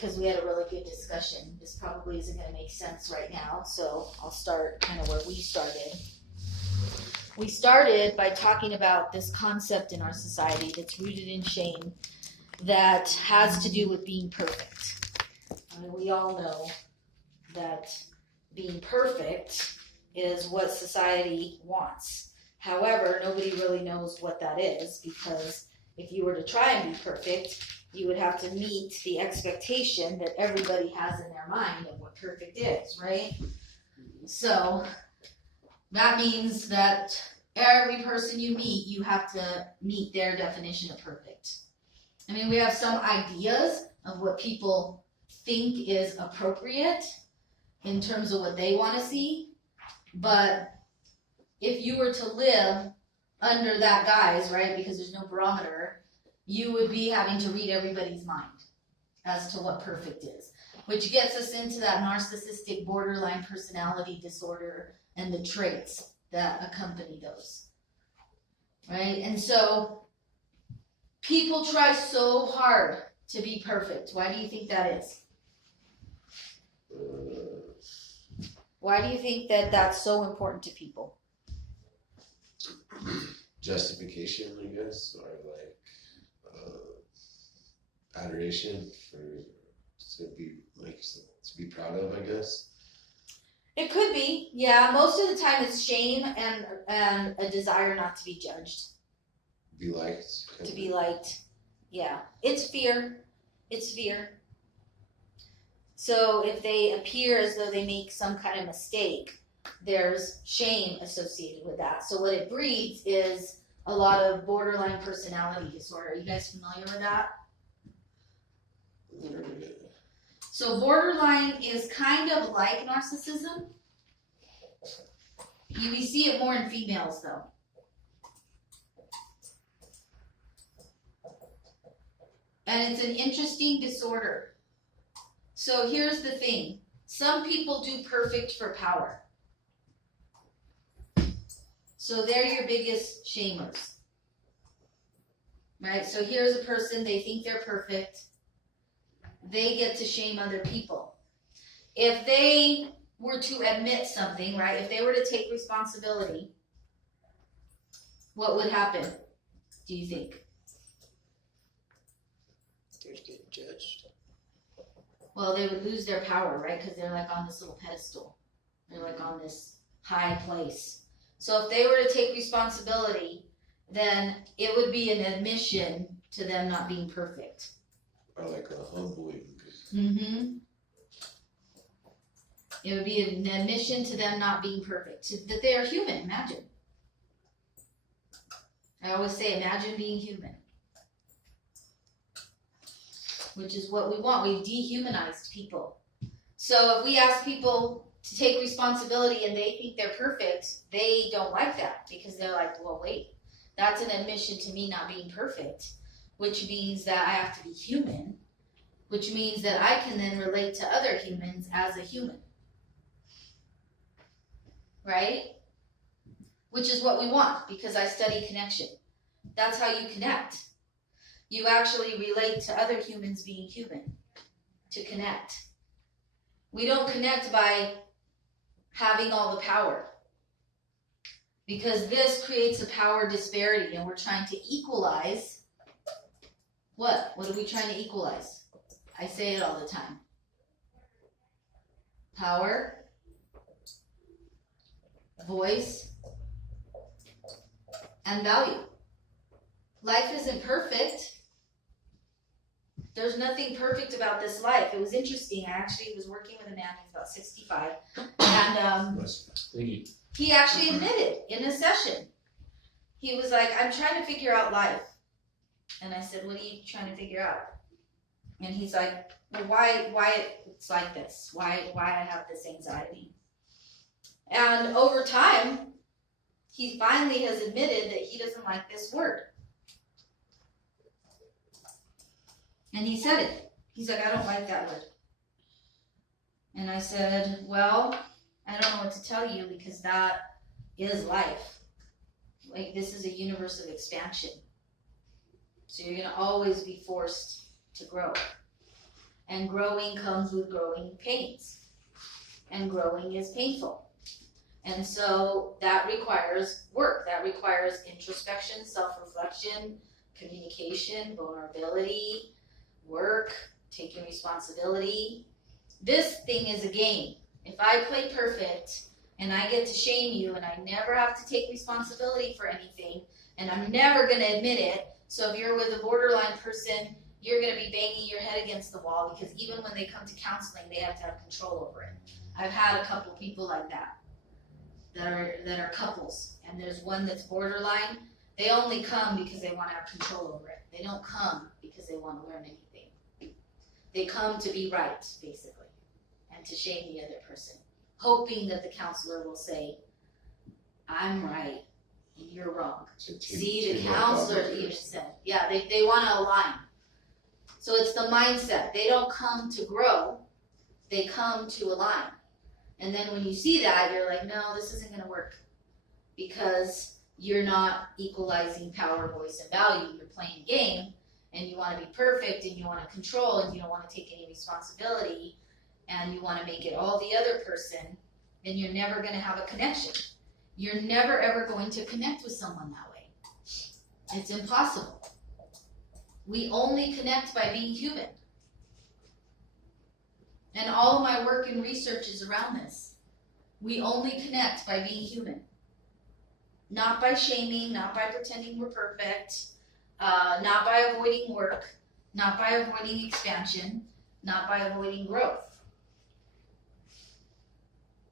because we had a really good discussion. This probably isn't going to make sense right now, so I'll start kind of where we started. We started by talking about this concept in our society that's rooted in shame that has to do with being perfect. I mean, we all know that being perfect is what society wants. However, nobody really knows what that is, because if you were to try and be perfect, you would have to meet the expectation that everybody has in their mind of what perfect is, right? So that means that every person you meet, you have to meet their definition of perfect. I mean, we have some ideas of what people think is appropriate in terms of what they want to see, but if you were to live under that guise, right, because there's no barometer, you would be having to read everybody's mind as to what perfect is, which gets us into that narcissistic borderline personality disorder and the traits that accompany those, right? And so people try so hard to be perfect. Why do you think that is? Why do you think that that's so important to people? Justification, I guess, or like adoration to be proud of, I guess. It could be, yeah. Most of the time, it's shame and a desire not to be judged. Be liked. To be liked, yeah. It's fear. It's fear. So if they appear as though they make some kind of mistake, there's shame associated with that. So what it breeds is a lot of borderline personality disorder. Are you guys familiar with that? So borderline is kind of like narcissism. We see it more in females, though. And it's an interesting disorder. So here's the thing. Some people do perfect for power. So they're your biggest shamers. Right? So here's a person, they think they're perfect. They get to shame other people. If they were to admit something, right? If they were to take responsibility, what would happen, do you think? They're getting judged. Well, they would lose their power, right? Because they're like on this little pedestal. They're like on this high place. So if they were to take responsibility, then it would be an admission to them not being perfect. Or like a humbling. Mm-hmm. It would be an admission to them not being perfect. That they are human, imagine. I always say, imagine being human. Which is what we want. We dehumanized people. So if we ask people to take responsibility and they think they're perfect, they don't like that, because they're like, well, wait, that's an admission to me not being perfect, which means that I have to be human, which means that I can then relate to other humans as a human. Right? Which is what we want, because I study connection. That's how you connect. You actually relate to other humans being human to connect. We don't connect by having all the power, because this creates a power disparity, and we're trying to equalize what? What are we trying to equalize? I say it all the time. Power, voice, and value. Life isn't perfect. There's nothing perfect about this life. It was interesting. I actually was working with a man who's about 65, and he actually admitted in a session, he was like, I'm trying to figure out life. And I said, what are you trying to figure out? And he's like, well, why it's like this? Why I have this anxiety? And over time, he finally has admitted that he doesn't like this word. And he said it. He's like, I don't like that word. And I said, well, I don't know what to tell you, because that is life. Like, this is a universe of expansion. So you're going to always be forced to grow. And growing comes with growing pains. And growing is painful. And so that requires work. That requires introspection, self-reflection, communication, vulnerability, work, taking responsibility. This thing is a game. If I play perfect and I get to shame you and I never have to take responsibility for anything and I'm never going to admit it, so if you're with a borderline person, you're going to be banging your head against the wall because even when they come to counseling, they have to have control over it. I've had a couple people like that are couples, and there's one that's borderline. They only come because they want to have control over it. They don't come because they want to learn anything. They come to be right, basically, and to shame the other person, hoping that the counselor will say, I'm right and you're wrong. See, the counselor even said, yeah, they want to align. So it's the mindset. They don't come to grow, they come to align. And then when you see that, you're like, no, this isn't going to work because you're not equalizing power, voice, and value. You're playing a game and you want to be perfect and you want to control and you don't want to take any responsibility and you want to make it all the other person, then you're never going to have a connection. You're never ever going to connect with someone that way. It's impossible. We only connect by being human. And all of my work and research is around this. We only connect by being human. Not by shaming, not by pretending we're perfect, not by avoiding work, not by avoiding expansion, not by avoiding growth.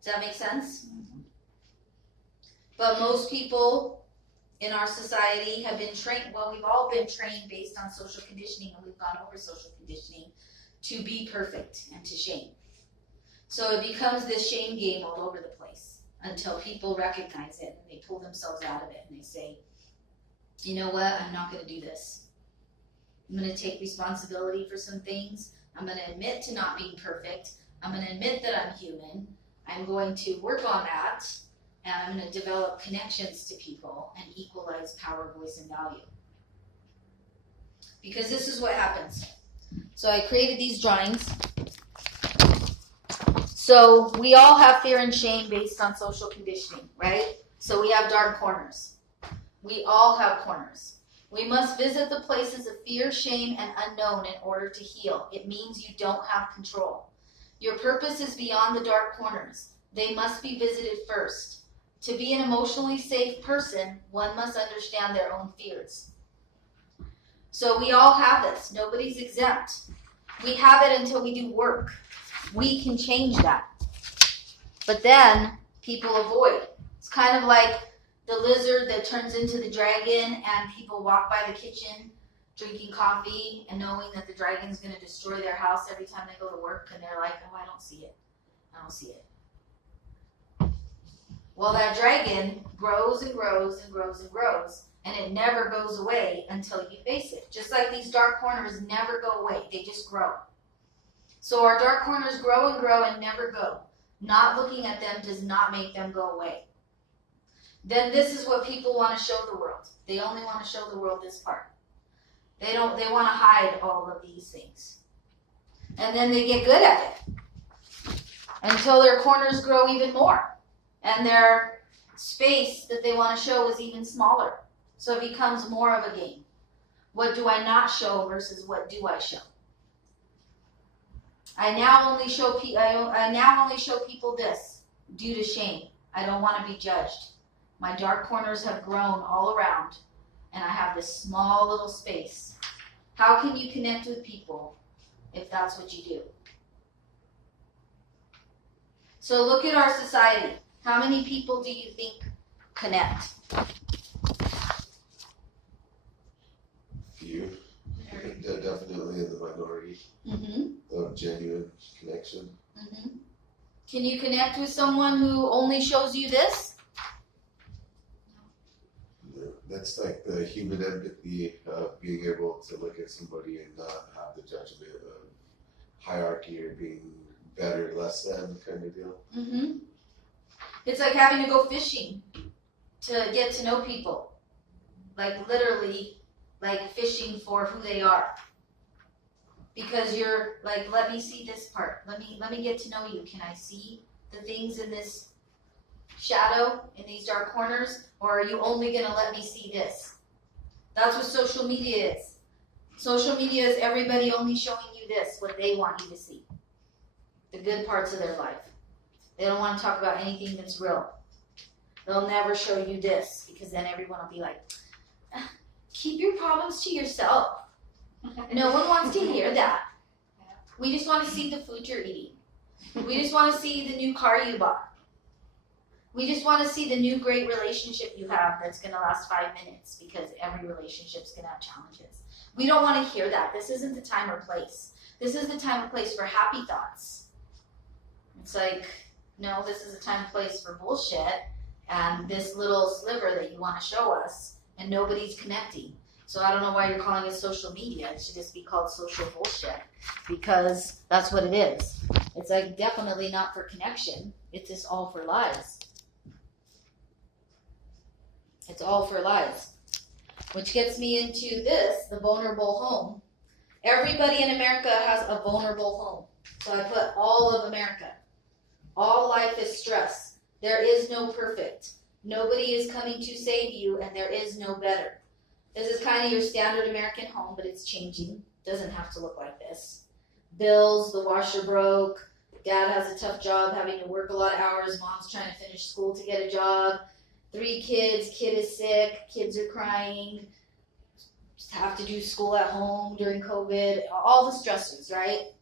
Does that make sense? Mm-hmm. But most people in our society have been trained, well, we've all been trained based on social conditioning, and we've gone over social conditioning to be perfect and to shame. So it becomes this shame game all over the place until people recognize it and they pull themselves out of it and they say, you know what, I'm not going to do this. I'm going to take responsibility for some things. I'm going to admit to not being perfect. I'm going to admit that I'm human. I'm going to work on that, and I'm going to develop connections to people and equalize power, voice, and value. Because this is what happens. So I created these drawings. So we all have fear and shame based on social conditioning, right? So we have dark corners. We all have corners. We must visit the places of fear, shame, and unknown in order to heal. It means you don't have control. Your purpose is beyond the dark corners. They must be visited first. To be an emotionally safe person, one must understand their own fears. So we all have this. Nobody's exempt. We have it until we do work. We can change that. But then people avoid. It's kind of like the lizard that turns into the dragon, and people walk by the kitchen drinking coffee and knowing that the dragon's going to destroy their house every time they go to work, and they're like, oh, I don't see it. I don't see it. Well, that dragon grows and grows and grows and grows, and it never goes away until you face it. Just like these dark corners never go away. They just grow. So our dark corners grow and never go. Not looking at them does not make them go away. Then this is what people want to show the world. They only want to show the world this part. They want to hide all of these things. And then they get good at it until their corners grow even more. And their space that they want to show is even smaller. So it becomes more of a game. What do I not show versus what do I show? I now only show people this due to shame. I don't want to be judged. My dark corners have grown all around, and I have this small little space. How can you connect with people if that's what you do? So look at our society. How many people do you think connect? Few. They're definitely in the minority of genuine connection. Can you connect with someone who only shows you this? That's like the human empathy of being able to look at somebody and not have the judgment of hierarchy or being better, less than kind of deal. It's like having to go fishing to get to know people. Like literally, like fishing for who they are. Because you're like, let me see this part. Let me get to know you. Can I see the things in this shadow, in these dark corners? Or are you only gonna let me see this? That's what social media is. Social media is everybody only showing you this, what they want you to see. The good parts of their life. They don't want to talk about anything that's real. They'll never show you this, because then everyone will be like, keep your problems to yourself. No one wants to hear that. We just want to see the food you're eating. We just want to see the new car you bought. We just want to see the new great relationship you have that's going to last 5 minutes, because every relationship's going to have challenges. We don't want to hear that. This isn't the time or place. This is the time and place for happy thoughts. It's like, no, this is a time and place for bullshit and this little sliver that you want to show us, and nobody's connecting. So I don't know why you're calling it social media. It should just be called social bullshit, because that's what it is. It's like definitely not for connection. It's just all for lies. It's all for lies. Which gets me into this, the vulnerable home. Everybody in America has a vulnerable home. So I put all of America. All life is stress. There is no perfect. Nobody is coming to save you, and there is no better. This is kind of your standard American home, but it's changing. Doesn't have to look like this. Bills, the washer broke, dad has a tough job having to work a lot of hours, mom's trying to finish school to get a job, 3 kids, kid is sick, kids are crying, just have to do school at home during COVID, all the stressors, right?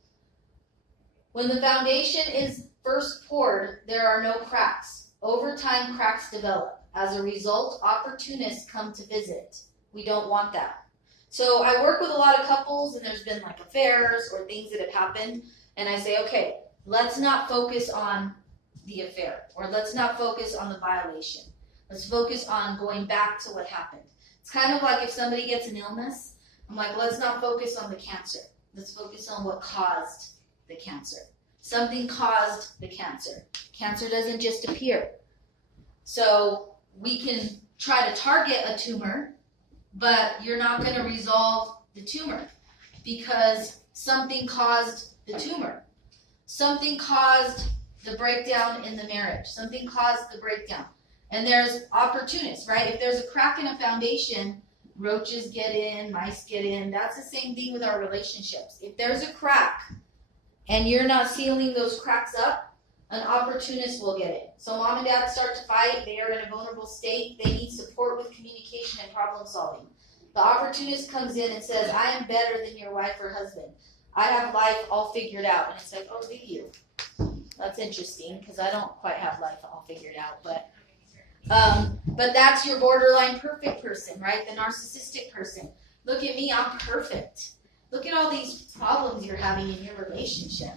When the foundation is first poured, there are no cracks. Over time, cracks develop. As a result, opportunists come to visit. We don't want that. So I work with a lot of couples, and there's been like affairs or things that have happened, and I say, okay, let's not focus on the affair, or let's not focus on the violation. Let's focus on going back to what happened. It's kind of like if somebody gets an illness, I'm like, let's not focus on the cancer. Let's focus on what caused the cancer. Something caused the cancer. Cancer doesn't just appear. So we can try to target a tumor, but you're not going to resolve the tumor, because something caused the tumor. Something caused the breakdown in the marriage. Something caused the breakdown. And there's opportunists, right? If there's a crack in a foundation, roaches get in, mice get in. That's the same thing with our relationships. If there's a crack and you're not sealing those cracks up, an opportunist will get in. So mom and dad start to fight. They are in a vulnerable state. They need support with communication and problem solving. The opportunist comes in and says, I am better than your wife or husband. I have life all figured out. And it's like, oh, do you? That's interesting, because I don't quite have life all figured out. But that's your borderline perfect person, right? The narcissistic person. Look at me, I'm perfect. Look at all these problems you're having in your relationship.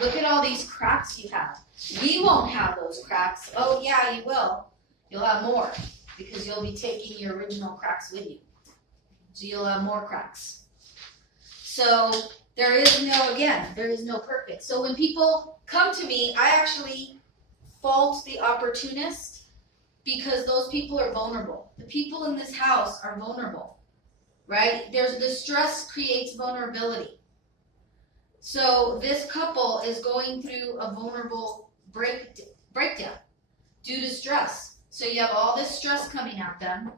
Look at all these cracks you have. We won't have those cracks. Oh yeah, you will. You'll have more, because you'll be taking your original cracks with you. So you'll have more cracks. So there is no perfect. So when people come to me, I actually fault the opportunist, because those people are vulnerable. The people in this house are vulnerable, right? The stress creates vulnerability. So this couple is going through a vulnerable breakdown due to stress. So you have all this stress coming at them,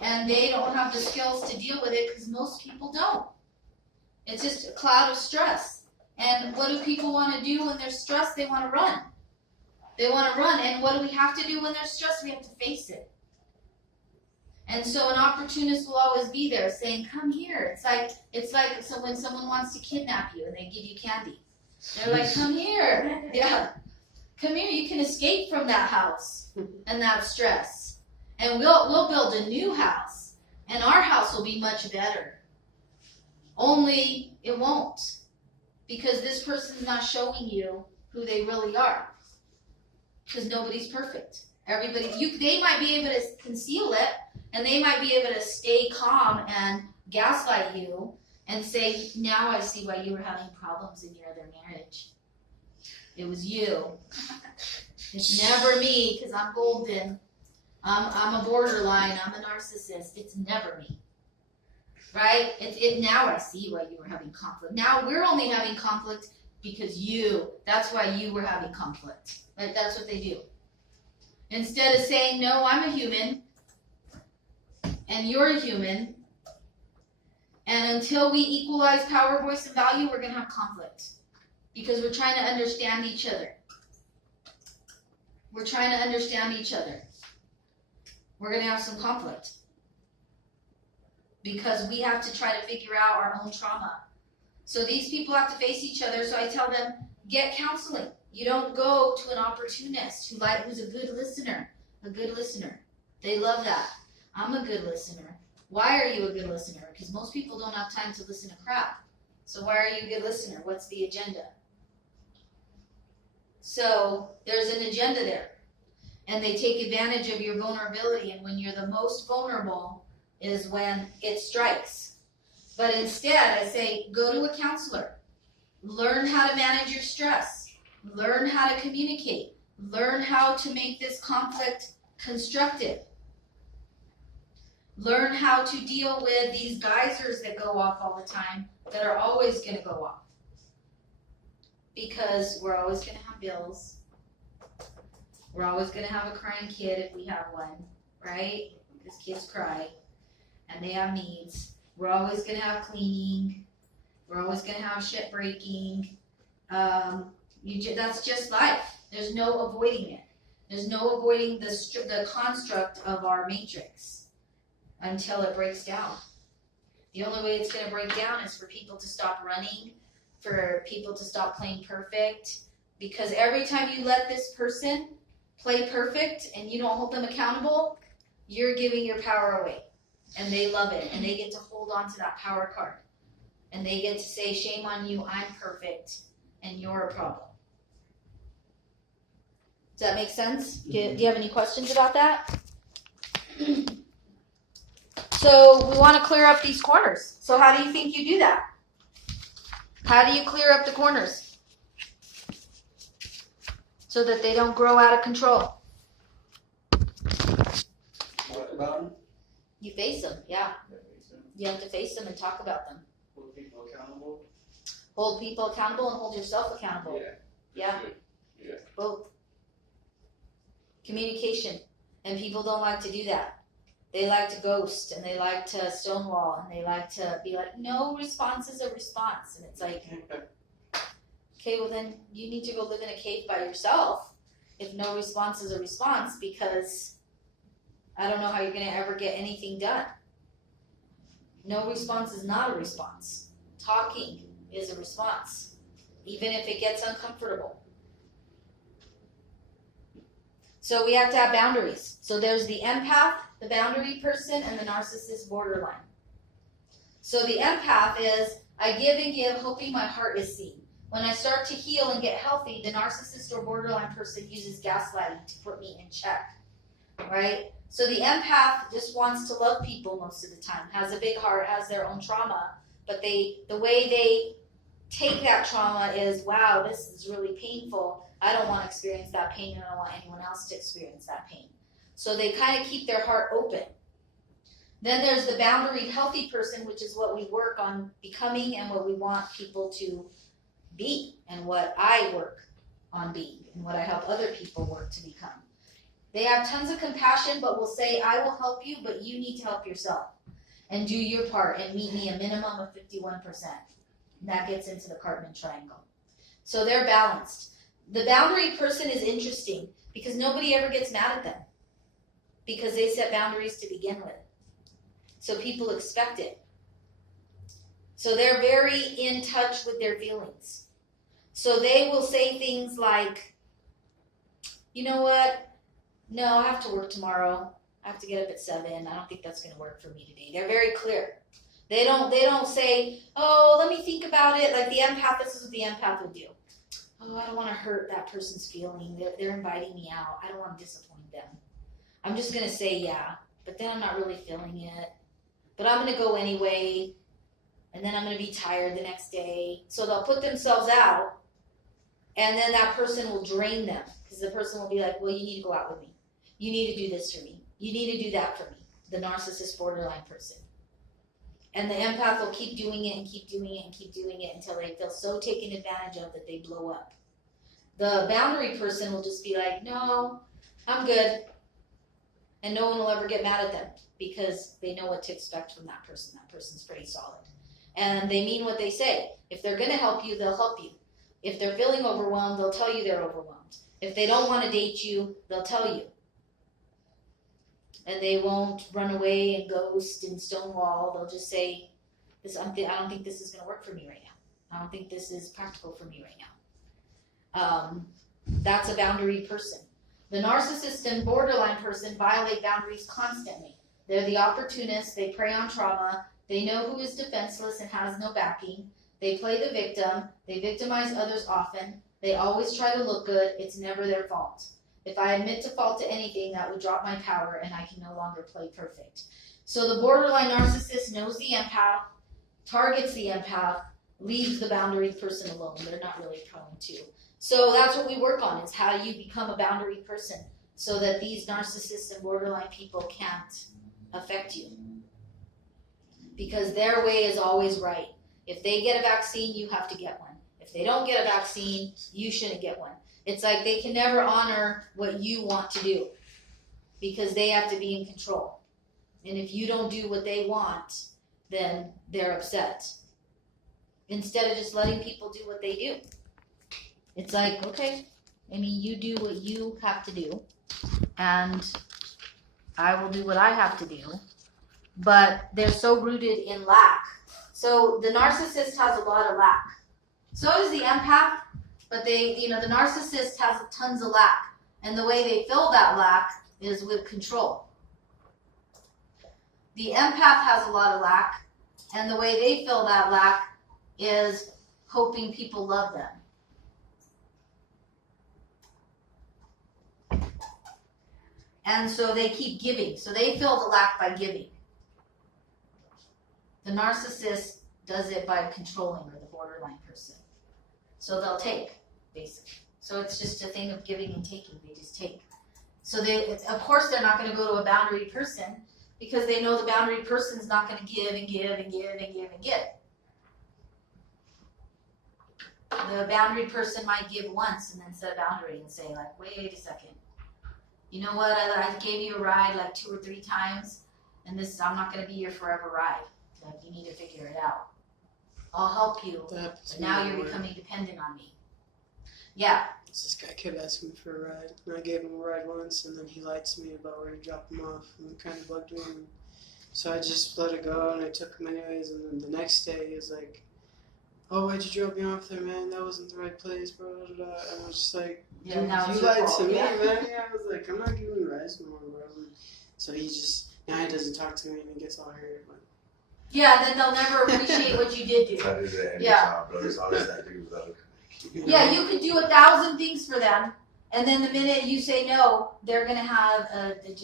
and they don't have the skills to deal with it, because most people don't. It's just a cloud of stress. And what do people want to do when they're stressed? They want to run. They want to run. And what do we have to do when they're stressed? We have to face it. And so an opportunist will always be there saying, come here. It's like so when someone wants to kidnap you and they give you candy. They're like, come here. Yeah. Come here. You can escape from that house and that stress. And we'll build a new house. And our house will be much better. Only it won't. Because this person's not showing you who they really are. Because nobody's perfect. They might be able to conceal it, and they might be able to stay calm and gaslight you and say, now I see why you were having problems in your other marriage. It was you. It's never me, because I'm golden. I'm a borderline. I'm a narcissist. It's never me. right? Now I see why you were having conflict. Now we're only having conflict because that's why you were having conflict. Like, that's what they do. Instead of saying, no, I'm a human, and you're a human, and until we equalize power, voice, and value, we're going to have conflict. Because we're trying to understand each other. We're trying to understand each other. We're going to have some conflict. Because we have to try to figure out our own trauma. So these people have to face each other. So I tell them, get counseling. You don't go to an opportunist who's a good listener. A good listener. They love that. I'm a good listener. Why are you a good listener? Because most people don't have time to listen to crap. So why are you a good listener? What's the agenda? So there's an agenda there. And they take advantage of your vulnerability. And when you're the most vulnerable is when it strikes. But instead, I say, go to a counselor. Learn how to manage your stress. Learn how to communicate. Learn how to make this conflict constructive. Learn how to deal with these geysers that go off all the time that are always going to go off. Because we're always going to have bills. We're always going to have a crying kid if we have one, right? Because kids cry and they have needs. We're always going to have cleaning. We're always going to have shit breaking. That's just life. There's no avoiding it. There's no avoiding the construct of our matrix until it breaks down. The only way it's going to break down is for people to stop running, for people to stop playing perfect. Because every time you let this person play perfect and you don't hold them accountable, you're giving your power away. And they love it. And they get to hold on to that power card. And they get to say, shame on you, I'm perfect, and you're a problem. Does that make sense? Do you have any questions about that? So we want to clear up these corners. So how do you think you do that? How do you clear up the corners so that they don't grow out of control? What about them? You face them, yeah. You have to face them and talk about them. Hold people accountable? Hold people accountable and hold yourself accountable. Yeah. Yeah. Both. Communication. And people don't like to do that. They like to ghost and they like to stonewall and they like to be like, no response is a response. And it's like, okay, well then you need to go live in a cave by yourself if no response is a response, because I don't know how you're going to ever get anything done. No response is not a response. Talking is a response, even if it gets uncomfortable. So we have to have boundaries. So there's the empath, the boundary person, and the narcissist borderline. So the empath is, I give and give, hoping my heart is seen. When I start to heal and get healthy, the narcissist or borderline person uses gaslighting to put me in check, right? So the empath just wants to love people most of the time, has a big heart, has their own trauma, but the way they take that trauma is, wow, this is really painful. I don't want to experience that pain, and I don't want anyone else to experience that pain. So they kind of keep their heart open. Then there's the boundaried healthy person, which is what we work on becoming and what we want people to be, and what I work on being, and what I help other people work to become. They have tons of compassion, but will say, I will help you, but you need to help yourself and do your part and meet me a minimum of 51%. And that gets into the Cartman triangle. So they're balanced. The boundary person is interesting because nobody ever gets mad at them because they set boundaries to begin with. So people expect it. So they're very in touch with their feelings. So they will say things like, you know what? No, I have to work tomorrow. I have to get up at 7. I don't think that's going to work for me today. They're very clear. They don't say, oh, let me think about it. Like the empath, this is what the empath would do. Oh, I don't want to hurt that person's feeling. They're inviting me out. I don't want to disappoint them. I'm just going to say yeah, but then I'm not really feeling it. But I'm going to go anyway, and then I'm going to be tired the next day. So they'll put themselves out, and then that person will drain them because the person will be like, well, you need to go out with me. You need to do this for me. You need to do that for me, the narcissist borderline person. And the empath will keep doing it and keep doing it and keep doing it until they feel so taken advantage of that they blow up. The boundary person will just be like, no, I'm good. And no one will ever get mad at them because they know what to expect from that person. That person's pretty solid. And they mean what they say. If they're going to help you, they'll help you. If they're feeling overwhelmed, they'll tell you they're overwhelmed. If they don't want to date you, they'll tell you. And they won't run away and ghost and stonewall. They'll just say, I don't think this is going to work for me right now. I don't think this is practical for me right now. That's a boundary person. The narcissist and borderline person violate boundaries constantly. They're the opportunists. They prey on trauma. They know who is defenseless and has no backing. They play the victim. They victimize others often. They always try to look good. It's never their fault. If I admit to fault to anything, that would drop my power and I can no longer play perfect. So the borderline narcissist knows the empath, targets the empath, leaves the boundary person alone. They're not really prone to. So that's what we work on, is how you become a boundary person so that these narcissists and borderline people can't affect you. Because their way is always right. If they get a vaccine, you have to get one. If they don't get a vaccine, you shouldn't get one. It's like they can never honor what you want to do because they have to be in control. And if you don't do what they want, then they're upset. Instead of just letting people do what they do. It's like, okay, you do what you have to do, and I will do what I have to do. But they're so rooted in lack. So the narcissist has a lot of lack. So does the empath, but the narcissist has tons of lack. And the way they fill that lack is with control. The empath has a lot of lack, and the way they fill that lack is hoping people love them. And so they keep giving. So they fill the lack by giving. The narcissist does it by controlling, or the borderline person. So they'll take, basically. So it's just a thing of giving and taking. They just take. So of course they're not going to go to a boundary person because they know the boundary person's not going to give and give and give and give and give. The boundary person might give once and then set a boundary and say, like, wait a second. You know what? I gave you a ride like 2 or 3 times, and I'm not going to be your forever ride. Like, you need to figure it out. I'll help you, but now you're becoming dependent on me. Yeah. This guy kept asking me for a ride, and I gave him a ride once, and then he lied to me about where to drop him off, and it kind of bugged me. So I just let it go, and I took him anyways, and then the next day he was like, oh, why'd you drop me off there, man? That wasn't the right place, bro. And I was just like, Yeah, dude, now you it's your lied fault, to me, yeah. man. Yeah, I was like, I'm not giving you rides no more, bro. So now he doesn't talk to me, and he gets all hurt. But Yeah, and then they'll never appreciate what you did do. That is it. And Yeah. job, bro. There's always that dude without a Yeah, you could do 1,000 things for them, and then the minute you say no, they're gonna have the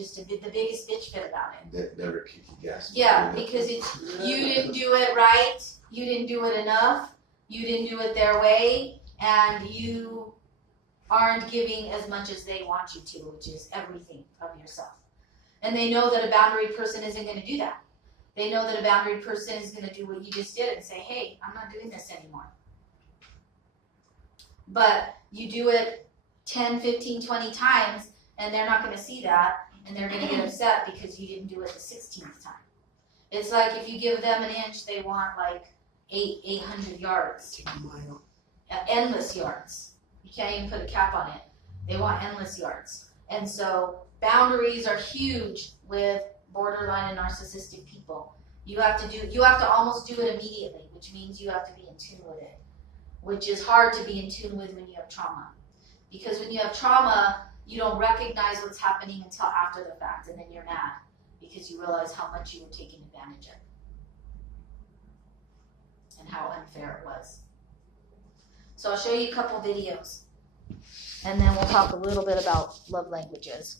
biggest bitch fit about it. Never keep you guessing. Yeah, because you didn't do it right, you didn't do it enough, you didn't do it their way, and you aren't giving as much as they want you to, which is everything of yourself. And they know that a boundary person isn't gonna do that. They know that a boundary person is gonna do what you just did and say, hey, I'm not doing this anymore. But you do it 10, 15, 20 times, and they're not going to see that, and they're going to get upset because you didn't do it the 16th time. It's like if you give them an inch, they want like 800 yards. take a mile. Endless yards. You can't even put a cap on it. They want endless yards. And so boundaries are huge with borderline and narcissistic people. You have to almost do it immediately, which means you have to be in tune with it, which is hard to be in tune with when you have trauma. Because when you have trauma, you don't recognize what's happening until after the fact, and then you're mad because you realize how much you were taken advantage of and how unfair it was. So I'll show you a couple videos, and then we'll talk a little bit about love languages.